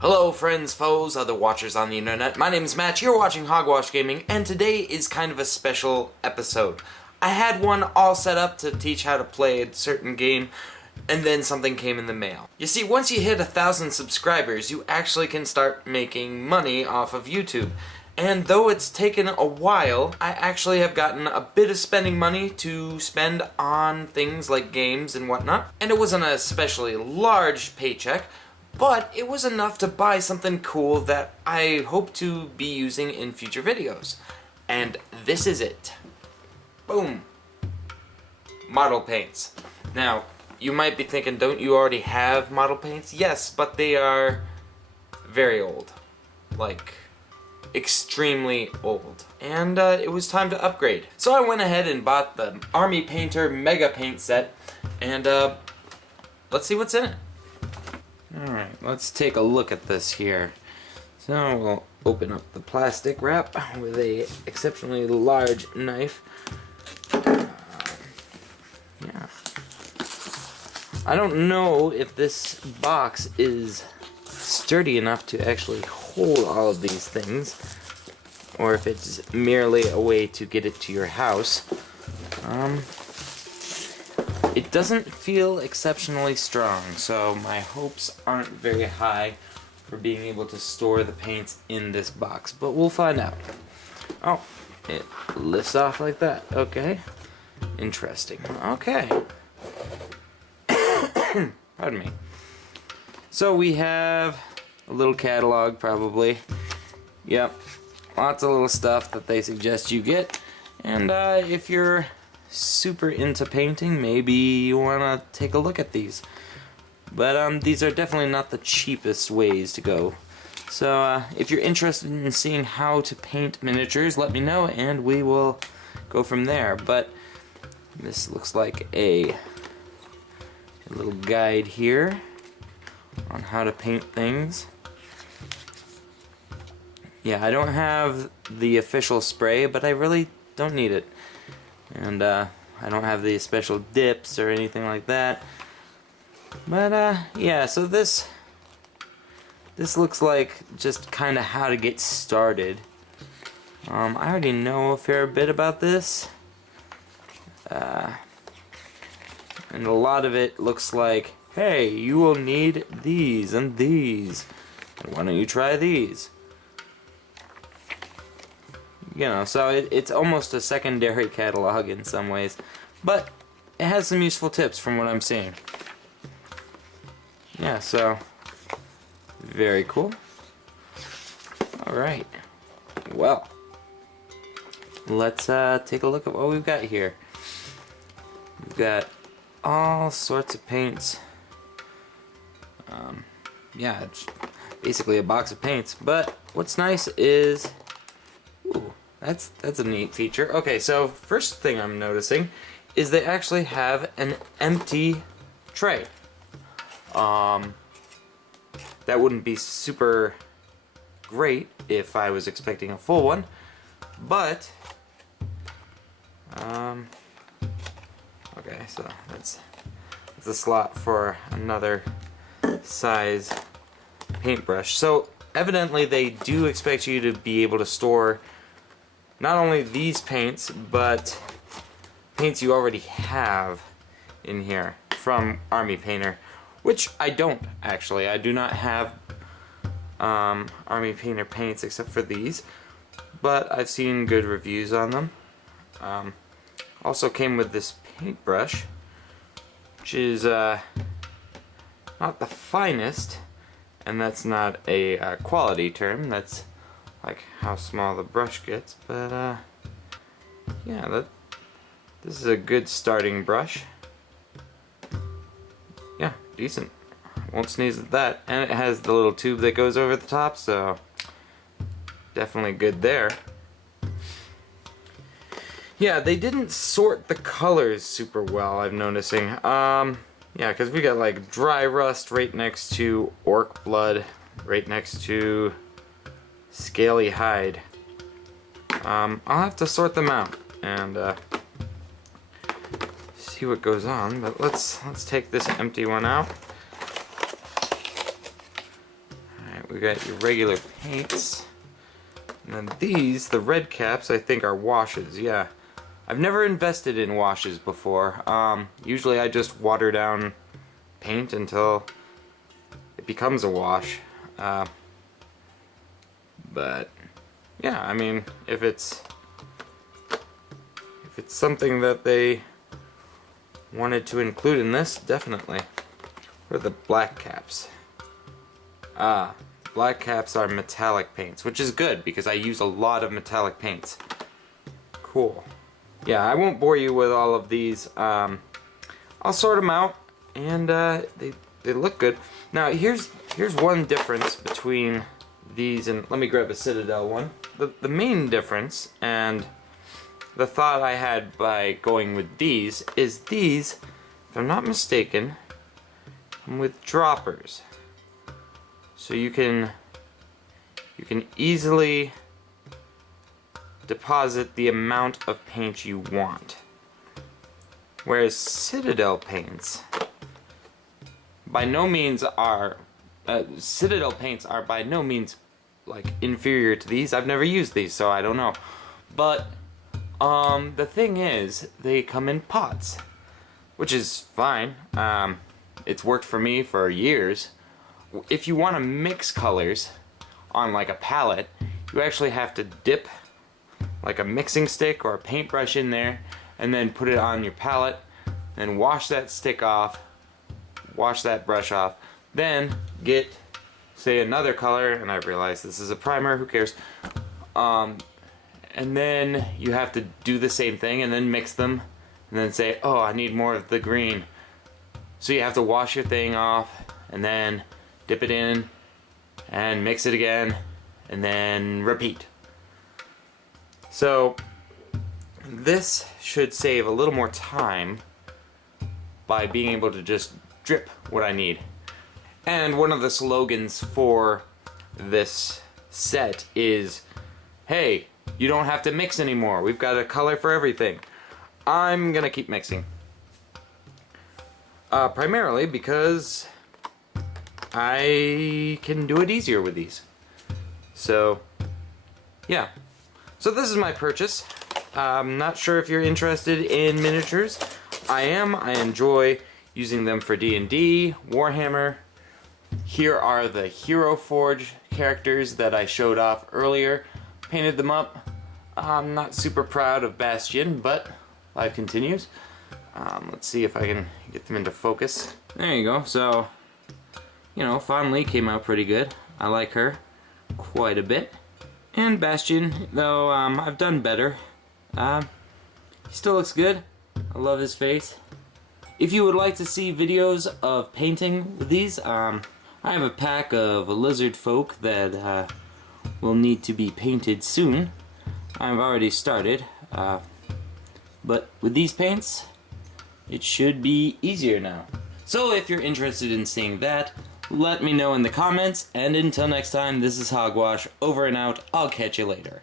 Hello friends, foes, other watchers on the internet. My name is Matt, you're watching Hogwash Gaming, and today is kind of a special episode. I had one all set up to teach how to play a certain game, and then something came in the mail. You see, once you hit 1,000 subscribers, you actually can start making money off of YouTube. And though it's taken a while, I actually have gotten a bit of spending money to spend on things like games and whatnot. And it wasn't an especially large paycheck, but it was enough to buy something cool that I hope to be using in future videos. And this is it. Boom. Model paints. Now, you might be thinking, don't you already have model paints? Yes, but they are very old. Like, extremely old. And it was time to upgrade. So I went ahead and bought the Army Painter Mega Paint set, and let's see what's in it. Alright, let's take a look at this here. So we'll open up the plastic wrap with a exceptionally large knife. Yeah. I don't know if this box is sturdy enough to actually hold all of these things, or if it's merely a way to get it to your house. It doesn't feel exceptionally strong, so my hopes aren't very high for being able to store the paints in this box, but we'll find out. Oh, it lifts off like that. Okay. Interesting. Okay. Pardon me. So we have a little catalog, probably. Yep. Lots of little stuff that they suggest you get. And if you're super into painting, maybe you want to take a look at these. But these are definitely not the cheapest ways to go. So if you're interested in seeing how to paint miniatures, let me know and we will go from there. But this looks like a little guide here on how to paint things. Yeah, I don't have the official spray, but I really don't need it. And I don't have the special dips or anything like that. But yeah, so this looks like just kind of how to get started. I already know a fair bit about this. And a lot of it looks like, hey, you will need these and these. And why don't you try these? You know, so it's almost a secondary catalog in some ways, but it has some useful tips from what I'm seeing. Yeah, so very cool. Alright, well, let's take a look at what we've got here. We've got all sorts of paints. Yeah, it's basically a box of paints, but what's nice is, ooh, that's a neat feature. Okay, so first thing I'm noticing is they actually have an empty tray. That wouldn't be super great if I was expecting a full one, but okay, so that's a slot for another size paintbrush. So evidently they do expect you to be able to store not only these paints, but paints you already have in here from Army Painter, which I don't actually. I do not have Army Painter paints except for these, but I've seen good reviews on them. Also came with this paintbrush, which is not the finest, and that's not a quality term. That's like how small the brush gets, but yeah, this is a good starting brush. Yeah, decent. Won't sneeze at that. And it has the little tube that goes over the top, so definitely good there. Yeah, they didn't sort the colors super well, I'm noticing. Yeah, because we got like Dry Rust right next to Orc Blood, right next to Scaly Hide. I'll have to sort them out and see what goes on, but let's take this empty one out. we got your regular paints. And then these, the red caps, I think are washes, yeah. I've never invested in washes before. Usually I just water down paint until it becomes a wash. But yeah, I mean, if it's something that they wanted to include in this, definitely. Where are the black caps? Black caps are metallic paints, which is good because I use a lot of metallic paints. Cool. Yeah, I won't bore you with all of these. I'll sort them out, and they look good. Now here's one difference between these and, let me grab a Citadel one. The main difference, and the thought I had by going with these, is these, if I'm not mistaken, come with droppers. So you can easily deposit the amount of paint you want. Whereas Citadel paints by no means are like inferior to these. I've never used these, so I don't know. But the thing is, they come in pots, which is fine. It's worked for me for years. If you want to mix colors on like a palette, you actually have to dip like a mixing stick or a paintbrush in there and then put it on your palette, then wash that stick off, wash that brush off, then get, say, another color, and I realize this is a primer, who cares, and then you have to do the same thing and then mix them and then say, oh, I need more of the green. So you have to wash your thing off and then dip it in and mix it again and then repeat. So this should save a little more time by being able to just drip what I need. And one of the slogans for this set is, hey, you don't have to mix anymore. We've got a color for everything. I'm gonna keep mixing. Primarily because I can do it easier with these. So, yeah. So this is my purchase. I'm not sure if you're interested in miniatures. I am. I enjoy using them for D&D, Warhammer. Here are the Hero Forge characters that I showed off earlier. Painted them up. I'm not super proud of Bastion, but life continues. Let's see if I can get them into focus. There you go. So, you know, Fawn Lee came out pretty good. I like her quite a bit. And Bastion, though I've done better. He still looks good. I love his face. If you would like to see videos of painting with these, I have a pack of lizard folk that will need to be painted soon. I've already started, but with these paints, it should be easier now. So if you're interested in seeing that, let me know in the comments, and until next time, this is Hogwash, over and out. I'll catch you later.